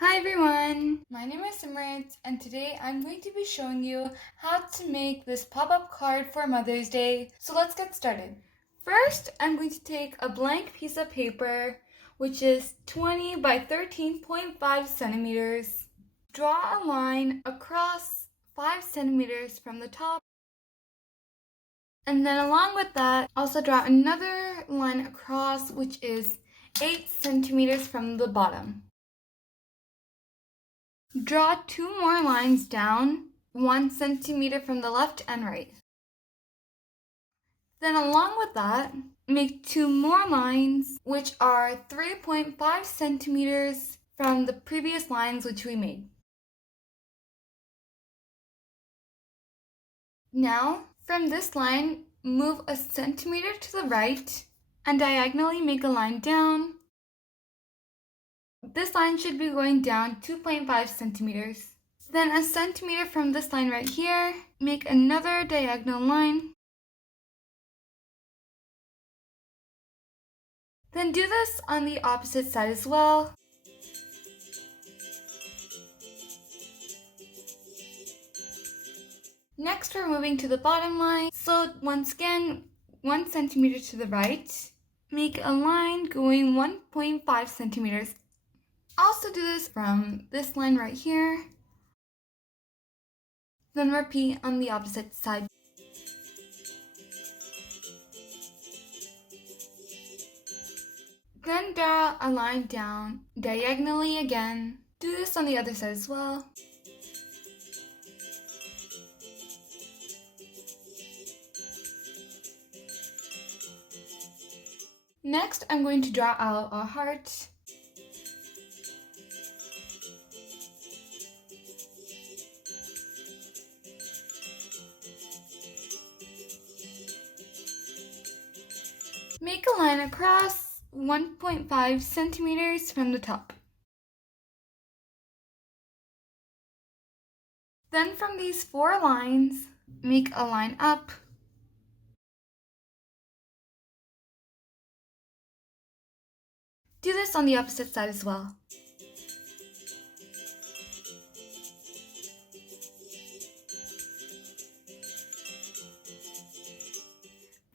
Hi everyone, my name is Simrit and today I'm going to be showing you how to make this pop-up card for Mother's Day. So let's get started. First, I'm going to take a blank piece of paper, which is 20 by 13.5 centimeters. Draw a line across 5 centimeters from the top. And then along with that, also draw another line across, which is 8 centimeters from the bottom. Draw 2 more lines down, 1 centimeter from the left and right. Then along with that, make 2 more lines, which are 3.5 centimeters from the previous lines which we made. Now, from this line, move a centimeter to the right and diagonally make a line down. This line should be going down 2.5 centimeters. Then a centimeter from this line right here, make another diagonal line. Then do this on the opposite side as well. Next, we're moving to the bottom line. So once again, 1 centimeter to the right, make a line going 1.5 centimeters. Also do this from this line right here. Then repeat on the opposite side. Then draw a line down diagonally again. Do this on the other side as well. Next, I'm going to draw out a heart. Make a line across 1.5 centimeters from the top. Then from these 4 lines, make a line up. Do this on the opposite side as well.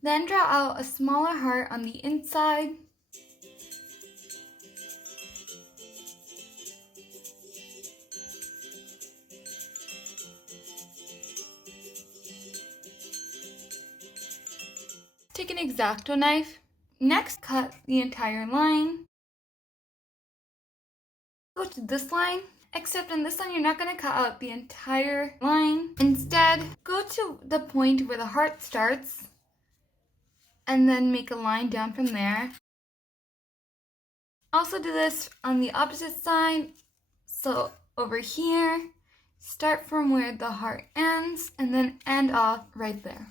Then draw out a smaller heart on the inside. Take an X-Acto knife. Next, cut the entire line. Go to this line, except in this line you're not going to cut out the entire line. Instead, go to the point where the heart starts and then make a line down from there. Also do this on the opposite side. So over here, start from where the heart ends and then end off right there.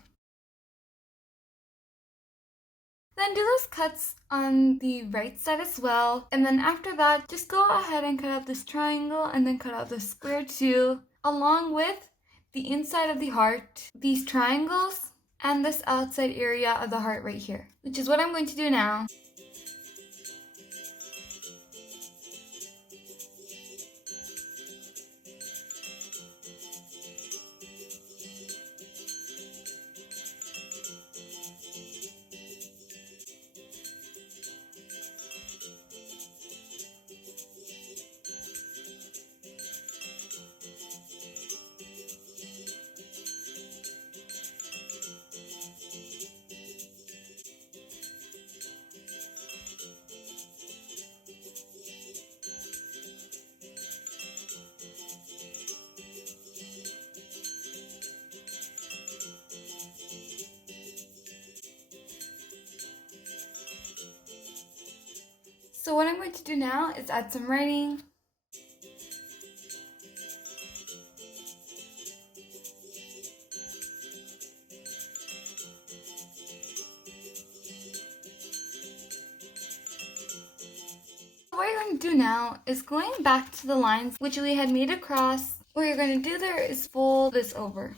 Then do those cuts on the right side as well. And then after that, just go ahead and cut out this triangle and then cut out the square too, along with the inside of the heart, these triangles, and this outside area of the heart right here, which is what I'm going to do now. So what I'm going to do now is add some writing. What you're going to do now is going back to the lines which we had made across. What you're going to do there is fold this over.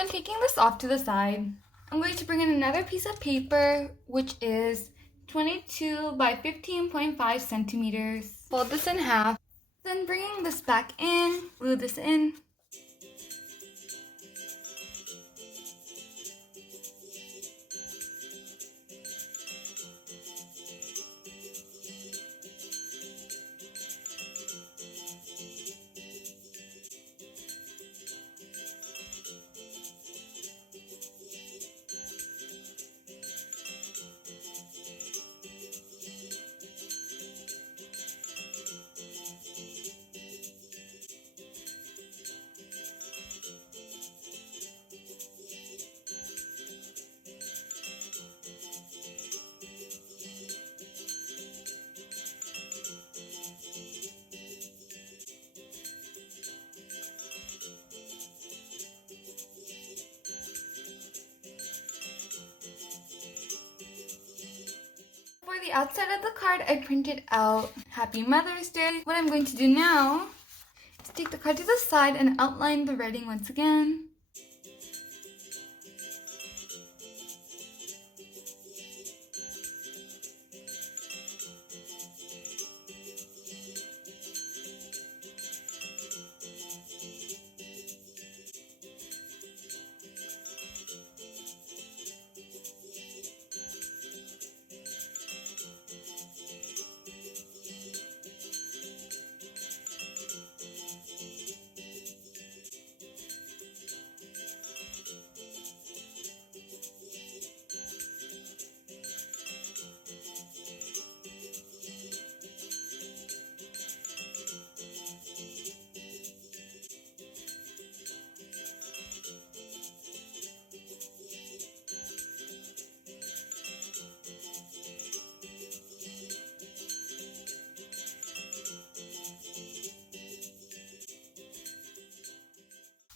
Then taking this off to the side, I'm going to bring in another piece of paper, which is 22 by 15.5 centimeters. Fold this in half. Then bringing this back in, glue this in. For the outside of the card, I printed out Happy Mother's Day. What I'm going to do now is take the card to the side and outline the writing once again.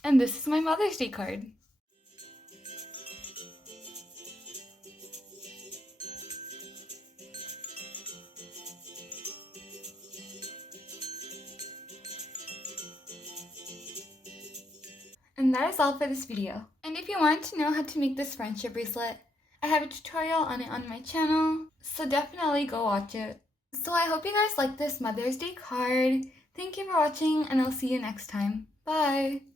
And this is my Mother's Day card. And that is all for this video. And if you want to know how to make this friendship bracelet, I have a tutorial on it on my channel, so definitely go watch it. So I hope you guys like this Mother's Day card. Thank you for watching, and I'll see you next time. Bye!